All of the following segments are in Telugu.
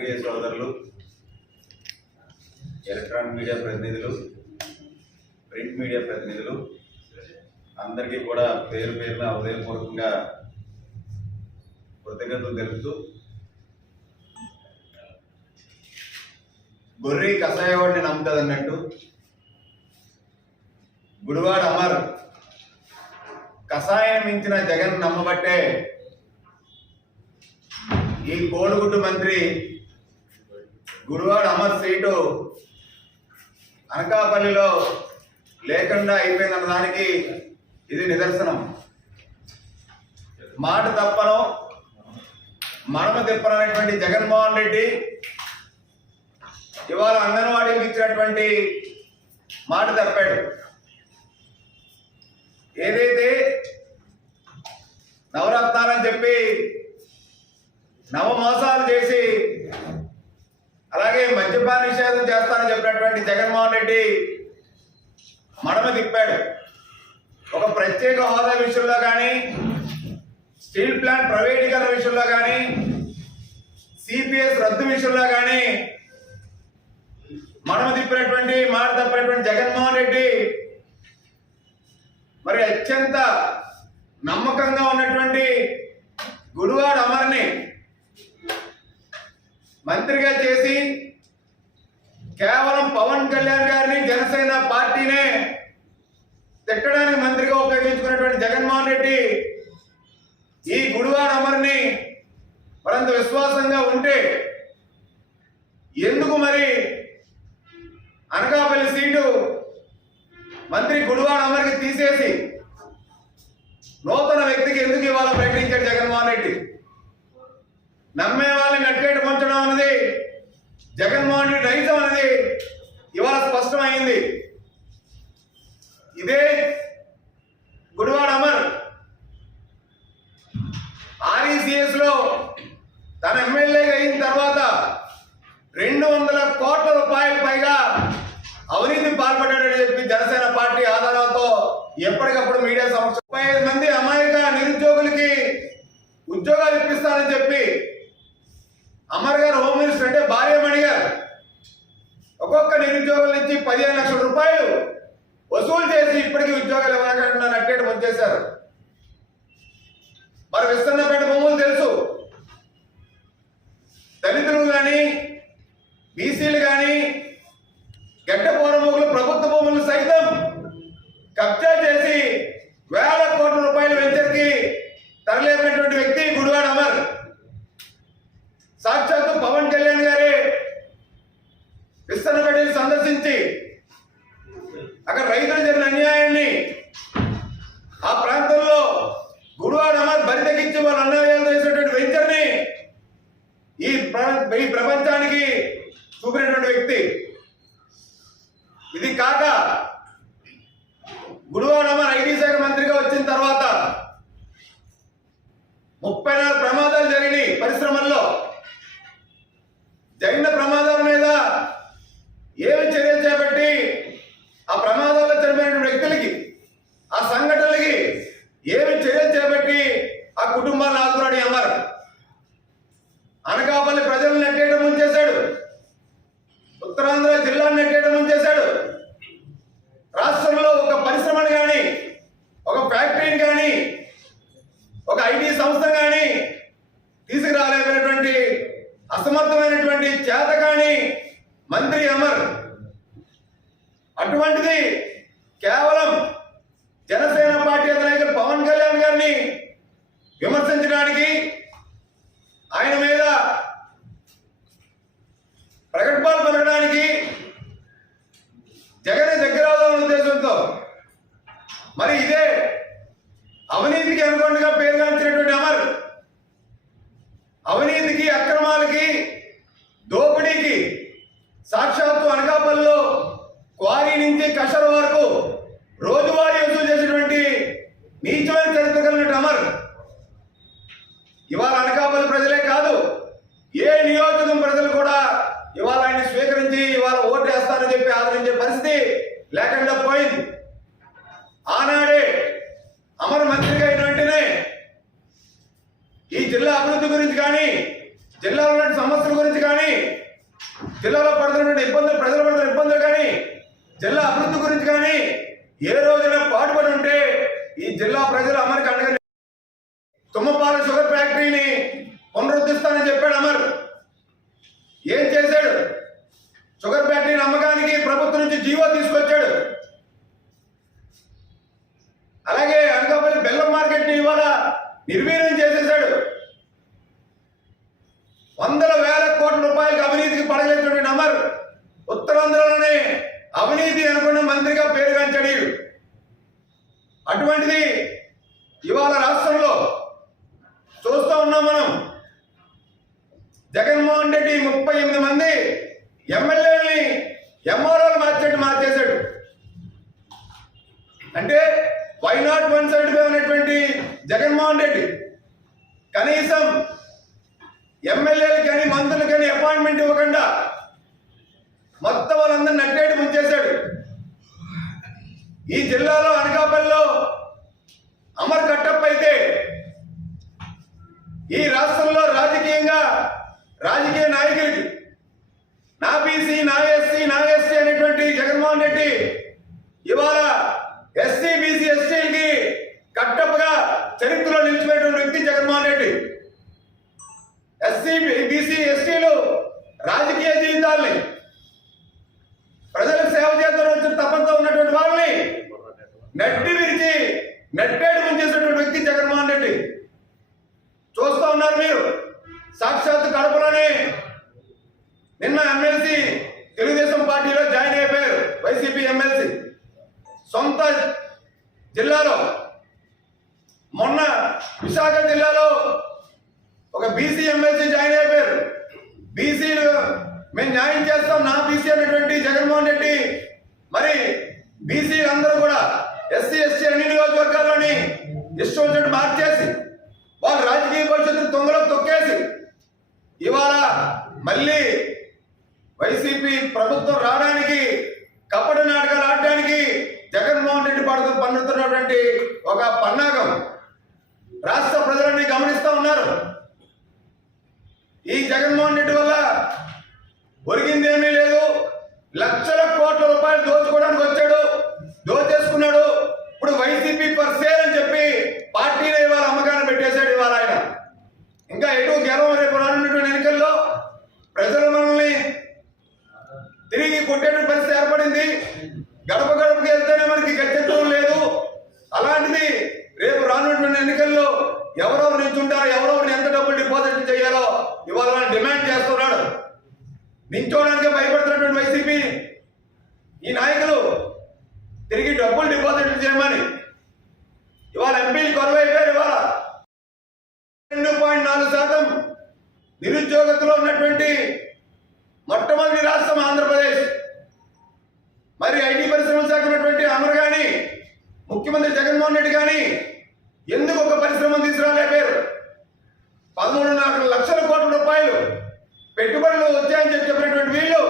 పాత్రికేయ సోదరులు ఎలక్ట్రానిక్ మీడియా ప్రతినిధులు ప్రింట్ మీడియా ప్రతినిధులు అందరికీ కూడా పేరు పేరున ఉదయపూర్వకంగా కృతజ్ఞతలు తెలుపుతూ గొర్రె కషాయవాడిని నమ్ముతుంది అన్నట్టు గుడివాడ అమర్ కషాయం మించిన జగన్ నమ్మబట్టే ఈ కోడిగుడ్డు మంత్రి గుడివాడ అమర్ సీటు అనకాపల్లిలో లేకుండా అయిపోయిందన్న దానికి ఇది నిదర్శనం. మాట తప్పను మనము తిప్పనటువంటి జగన్మోహన్ రెడ్డి ఇవాళ అంగన్వాడీకి ఇచ్చినటువంటి మాట తప్పాడు. ఏదైతే నవరత్నాలని చెప్పి నవమోసాలు చేసి అలాగే మద్యపాన నిషేధం చేస్తానని చెప్పినటువంటి జగన్మోహన్ రెడ్డి మడమ తిప్పాడు. ఒక ప్రత్యేక హోదా విషయంలో కానీ స్టీల్ ప్లాంట్ ప్రైవేటీకరణ విషయంలో కానీ సిపిఎస్ రద్దు విషయంలో కానీ మడమ తిప్పినటువంటి మాట తప్పినటువంటి జగన్మోహన్ రెడ్డి మరి అత్యంత నమ్మకంగా ఉన్నటువంటి గుడివాడ అమర్ని మంత్రిగా చేసి కేవలం పవన్ కళ్యాణ్ గారిని జనసేన పార్టీనే తిట్టడానికి మంత్రిగా ఉపయోగించుకున్నటువంటి జగన్మోహన్ రెడ్డి ఈ గుడివాడ అమర్ని మరింత విశ్వాసంగా ఉంటే ఎందుకు మరి అనకాపల్లి సీటు మంత్రి గుడివాడ అమర్కి తీసేసి నూతన వ్యక్తికి ఎందుకు ఇవాళ ప్రకటించాడు జగన్మోహన్ రెడ్డి? నమ్మే వాళ్ళని నట్టేటు కొంచెం జగన్మోహన్ రెడ్డి రహితం అనేది ఇవాళ స్పష్టమైంది. ఇదే గుడివాడ అమర్. ఆర్ఈసిఎస్లో తన ఎమ్మెల్యేగా అయిన తర్వాత రెండు వందల కోట్ల రూపాయలు పైగా అవినీతి పాల్పడ్డాడని చెప్పి జనసేన పార్టీ ఆధారాలతో ఎప్పటికప్పుడు మీడియా సమక్ష ముప్పై ఐదు మంది అమాయక నిరుద్యోగులకి ఉద్యోగాలు ఇప్పిస్తానని చెప్పి అమర్ గారు హోమ్ మినిస్టర్ అంటే భార్యమణి గారు. ఒక్కొక్క నిరుద్యోగుల నుంచి పదిహేను లక్షల రూపాయలు వసూలు చేసి ఇప్పటికీ ఉద్యోగాలు ఇవ్వకుండా అట్టేట వచ్చేశారు. మరి విస్తన్నపేట భూములు తెలుసు. దళితులు కానీ బీసీలు కానీ గడ్డ పూర్వములు ప్రభుత్వ భూములు సైతం కబ్జా చేసి వేల కోట్ల రూపాయలు వెంచర్కి తరలేపినటువంటి వ్యక్తి గుడివాడ అమర్. साक्षात तो అనకాపల్లి ప్రజలు నెట్టేయడం ముంచేశాడు ఉత్తరాంధ్ర జిల్లాను నెట్టేయడం ముంచేశాడు రాష్ట్రంలో ఒక పరిశ్రమను కానీ ఒక ఫ్యాక్టరీని కానీ ఒక ఐటీ సంస్థ కానీ తీసుకురాలేమైనటువంటి అసమర్థమైనటువంటి చేతకాని మంత్రి అమర్ అటువంటిది కేవలం జనసేన పార్టీ నాయకులు పవన్ కళ్యాణ్ గారిని విమర్శించడానికి ఆయన మీద ప్రకటనలు పలకడానికి జగన్ దగ్గర అవుదామనే ఉద్దేశంతో మరి ఇదే అవినీతికి అనుకోండిగా పేరుగాంచినటువంటి అమర్ అవినీతికి అక్రమాలకి దోపిడీకి సాక్షాత్తు అనకాపల్లిలో క్వారీ నుంచి కషర్ వరకు రోజువారీ వసూలు చేసినటువంటి నీచమైన చరిత్ర కలిగిన అమర్ ఇవాళ అనకాపల్లి ప్రజలే కాదు ఏ నియోజకవర్గం ప్రజలు కూడా ఇవాళ ఆయన స్వీకరించి ఇవాళ ఓటు వేస్తారని చెప్పి ఆదరించే పరిస్థితి లేకుండా పోయింది ఆనాడే అమర మంత్రిగా అయిన వెంటనే ఈ జిల్లా అభివృద్ధి గురించి కానీ జిల్లాలో ఉన్న సమస్యల గురించి కానీ జిల్లాలో పడుతున్నటువంటి ఇబ్బందులు ప్రజలు పడుతున్న ఇబ్బందులు కానీ జిల్లా అభివృద్ధి గురించి కానీ ఏ రోజైనా పాటుపడి ఉంటే ఈ జిల్లా ప్రజలు అమరికి అండగా తుమ్మపాల షుగర్ ఫ్యాక్టరీని పునరుద్ధరిస్తానని చెప్పాడు అమర్ ఏం చేశాడు? షుగర్ ఫ్యాక్టరీని అమ్మకానికి ప్రభుత్వం నుంచి జీవో తీసుకొచ్చాడు. అలాగే అనకాపల్లి బెల్లం మార్కెట్ని ఇవాళ నిర్వీర్యం చేసేశాడు. వందల వేల కోట్ల రూపాయలకు అవినీతికి పడగలిగినటువంటి అమర్ ఉత్తరాంధ్రలోనే అవినీతి అనుకున్న మంత్రిగా పేరుగాంచాడు అటువంటిది ఇవాళ రాష్ట్రంలో చూస్తూ ఉన్నాం మనం జగన్మోహన్ రెడ్డి ముప్పై ఎనిమిది మంది ఎమ్మెల్యేలని ఎంఆర్ఓలు మార్చేట్టు మార్చేశాడు. అంటే వై నాట్ వన్ సైడ్ పై ఉన్నటువంటి జగన్మోహన్ రెడ్డి? కనీసం ఎమ్మెల్యేలు కానీ మంత్రులు కానీ అపాయింట్మెంట్ ఇవ్వకుండా మొత్తం వాళ్ళందరినీ నట్టేటి ముంచేశాడు. ఈ జిల్లాలో అనకాపల్లిలో అమర్ కట్టప్ప అయితే ఈ రాష్ట్రంలో రాజకీయంగా రాజకీయ నాయకుడికి నా బీసీ నా ఎస్సీ నా ఎస్సీ అనేటువంటి జగన్మోహన్ రెడ్డి ఇవాళ ఎస్సీ బీసీ ఎస్టీలకి కట్టప్పగా చరిత్రలో నిలిచిపోయినటువంటి వ్యక్తి జగన్మోహన్ రెడ్డి. ఎస్సీ బీసీ ఎస్టీలు రాజకీయ జీవితాల్ని ప్రజలకు సేవ చేద్దాం వచ్చిన తపంతో ఉన్నటువంటి వాళ్ళని నెట్టి విరిచి నెట్టేడు ముంచేసినటువంటి వ్యక్తి జగన్మోహన్ రెడ్డి. చూస్తూ ఉన్నారు మీరు. సాక్షాత్ కడపలోనే నిన్న ఎమ్మెల్సీ తెలుగుదేశం పార్టీలో జాయిన్ అయిపోయారు వైసీపీ ఎమ్మెల్సీ. సొంత జిల్లాలో మొన్న విశాఖ జిల్లాలో ఒక బీసీ ఎమ్మెల్సీ జాయిన్ అయిపోయారు బీసీలు మేము న్యాయం చేస్తాం నా బీసీ అనేటువంటి జగన్మోహన్ రెడ్డి. మరి బీసీ అందరూ కూడా ఎస్సీ ఎస్టీ అన్ని నియోజకవర్గాల్లోని ఇష్టం వచ్చినట్టు మార్చేసి వాళ్ళు రాజకీయ భవిష్యత్తును తొంగలో తొక్కేసి ఇవాళ మళ్ళీ వైసీపీ ప్రభుత్వం రావడానికి కపట నాటకాలు ఆడడానికి జగన్మోహన్ రెడ్డి పడుతూ పన్నుతున్నటువంటి ఒక పన్నాగం. రాష్ట్ర ప్రజలన్నీ గమనిస్తూ ఉన్నారు. ఈ జగన్మోహన్ రెడ్డి వల్ల ఒరిగిందేమీ లేదు. లక్షల కోట్ల రూపాయలు దోచుకోవడానికి వచ్చాడు దోచేసుకున్నాడు. ఇప్పుడు వైసీపీ పర్ అని చెప్పి పార్టీని ఇవాళ అమ్మకాన్ని పెట్టేశాడు ఇవాళ ఆయన. ఇంకా ఎటు గెలవం రేపు రానున్నటువంటి ఎన్నికల్లో ప్రజలు మనల్ని తిరిగి కొట్టేటువంటి పరిస్థితి ఏర్పడింది. గడప గడపకి వెళ్తేనే మనకి గత్యంతరం లేదు. అలాంటిది రేపు రానున్నటువంటి ఎన్నికల్లో ఎవరెవరు నించుంటారో ఎవరెవరిని ఎంత డబ్బులు డిపాజిట్ చేయాలో ఇవాళ డిమాండ్ చేస్తున్నాడు. నించోడానికి భయపడుతున్నటువంటి వైసీపీ ఈ నాయకులు తిరిగి డబ్బులు డిపాజిట్ చేయమని. ఇవాళ ఎంపీలు కొరవైపోయారు ఇవాళ. రెండు పాయింట్ నాలుగు శాతం నిరుద్యోగతలో ఉన్నటువంటి మొట్టమొదటి రాష్ట్రం ఆంధ్రప్రదేశ్ మరి ఐటీ పరిశ్రమల శాఖ ఉన్నటువంటి అమర్ గాని ముఖ్యమంత్రి జగన్మోహన్ రెడ్డి గాని ఎందుకు ఒక పరిశ్రమ తీసుకురాలేపారు పదమూడున్నర లక్షల కోట్ల రూపాయలు పెట్టుబడులు వచ్చాయని చెప్పి చెప్పినటువంటి వీళ్ళు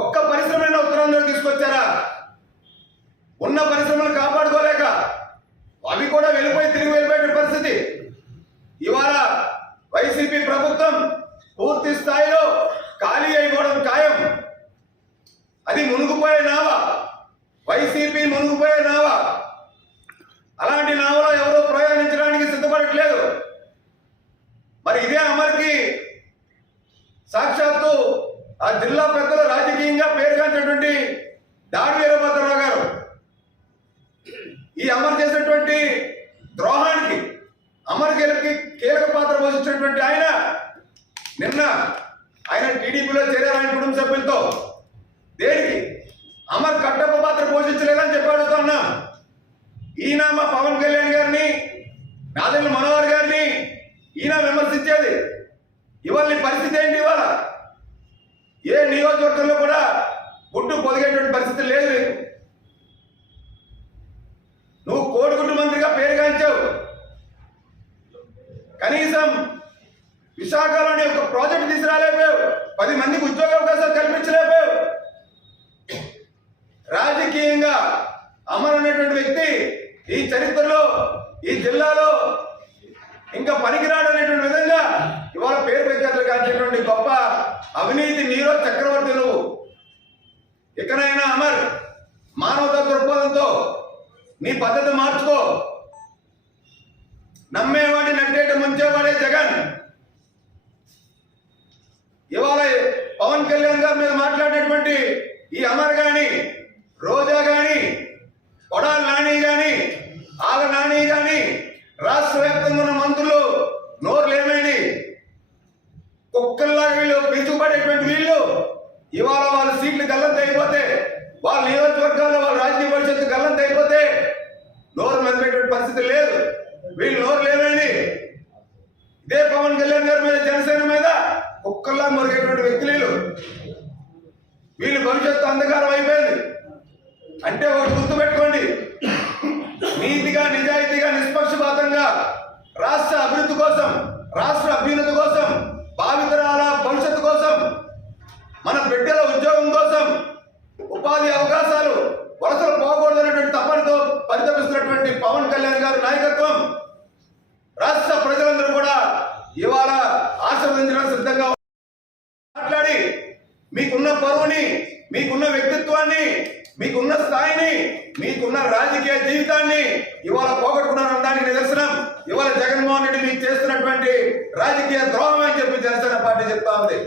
ఒక్క పరిశ్రమ ఉత్తరాంధ్ర తీసుకొచ్చారా ఉన్న పరిశ్రమలు కాపాడుకోలేక అవి కూడా వెళ్ళిపోయి తిరిగి వెళ్ళిపోయిన పరిస్థితి ఇవాళ వైసీపీ ప్రభుత్వం పూర్తి స్థాయిలో ఖాళీ అయిపోవడం ఖాయం అది మునుగుపోయే నావ వైసీపీ మునుగుపోయే నావ అలాంటి నావలో ఎవరో ప్రయాణించడానికి సిద్ధపడట్లేదు మరి ఇదే అమర్కి సాక్షాత్తు ఆ జిల్లా పెద్దలు రాజకీయంగా పేరుగాంచినటువంటి దాడి వీరభద్రరావు గారు ఈ అమర్ చేసినటువంటి ద్రోహానికి అమర్ గెలుపుకి కీలక పాత్ర పోషించినటువంటి ఆయన నిన్న ఆయన టీడీపీలో చేరారు ఆయన కుటుంబ సభ్యులతో దేనికి అమర్ కట్టప్ప పాత్ర పోషించలేదని చెప్పి అడుగుతున్నా ఈయన మా పవన్ కళ్యాణ్ గారిని నాదెండ్ల మనోహర్ గారిని ఈయన విమర్శించేది ఇవాళ నీ పరిస్థితి ఏంటి ఇవాళ ఏ నియోజకవర్గంలో కూడా గుట్టు పొదిగేటువంటి పరిస్థితి లేదు నీకు నువ్వు కోడిగుడ్డు మంత్రిగా పేరుగాంచావు కనీసం విశాఖలోని ఒక ప్రాజెక్ట్ తీసుకురాలేకపోయావు. పది మందికి ఉద్యోగ అవకాశాలు కల్పించలేకపోయావు. రాజకీయంగా అమర్ అనేటువంటి వ్యక్తి ఈ చరిత్రలో ఈ జిల్లాలో ఇంకా పనికిరాడు అనేటువంటి విధంగా ఇవాళ పేరు ప్రఖ్యాతులు కాల్చేటువంటి గొప్ప అవినీతి నీరో చక్రవర్తి నువ్వు. ఇకనైనా అమర్ మానవత దృక్పథంతో నీ పద్ధతి మార్చుకో నమ్మేవాడి నట్టేట ముంచేవాడే జగన్ ఇవాళ పవన్ కళ్యాణ్ గారి మీద మాట్లాడినటువంటి ఈ అమర్ గాని రోజా గాని కొడాల నాని గాని ఆల నాని గాని రాష్ట్ర వ్యాప్తంగా ఉన్న మంత్రులు నోరులేమేని కుక్కల్లాగా వీళ్ళు పిలుచుపడేటువంటి వీళ్ళు ఇవాళ వాళ్ళ సీట్లు గల్లంత అయిపోతే వాళ్ళ నియోజకవర్గాల్లో వాళ్ళ రాజకీయ భవిష్యత్తు గల్లంత అయిపోతే నోరు మెదిపేటువంటి పరిస్థితి లేదు వీళ్ళు నోరు లేవేండి ఇదే పవన్ కళ్యాణ్ గారి మీద జనసేన మీద కుక్కల్లా మురిగేటువంటి వ్యక్తులు వీళ్ళు వీళ్ళ భవిష్యత్తు అంధకారం అయిపోయింది. అంటే ఒకటి గుర్తుపెట్టుకోండి. నీతిగా నిజాయితీగా నిష్పక్షపాతంగా రాష్ట్ర అభివృద్ధి కోసం రాష్ట్ర అభ్యున్నతి కోసం భావితరాల భవిష్యత్తు కోసం మన బిడ్డల ఉద్యోగం కోసం ఉపాధి అవకాశాలు వలసలు పోకూడదనేటువంటి తపనతో పరితపిస్తున్నటువంటి పవన్ కళ్యాణ్ గారి నాయకత్వం రాష్ట్ర ప్రజలందరూ కూడా ఇవాళ ఆశీర్వదించడానికి సిద్ధంగా మాట్లాడి మీకున్న పరువుని మీకున్న వ్యక్తిత్వాన్ని మీకున్న స్థాయిని మీకున్న రాజకీయ జీవితాన్ని ఇవాళ పోగొట్టుకున్నారని దానికి నిదర్శనం ఇవాళ జగన్మోహన్ రెడ్డి మీకు చేస్తున్నటువంటి రాజకీయ ద్రోహం అని చెప్పి జనసేన పార్టీ చెప్తా ఉంది.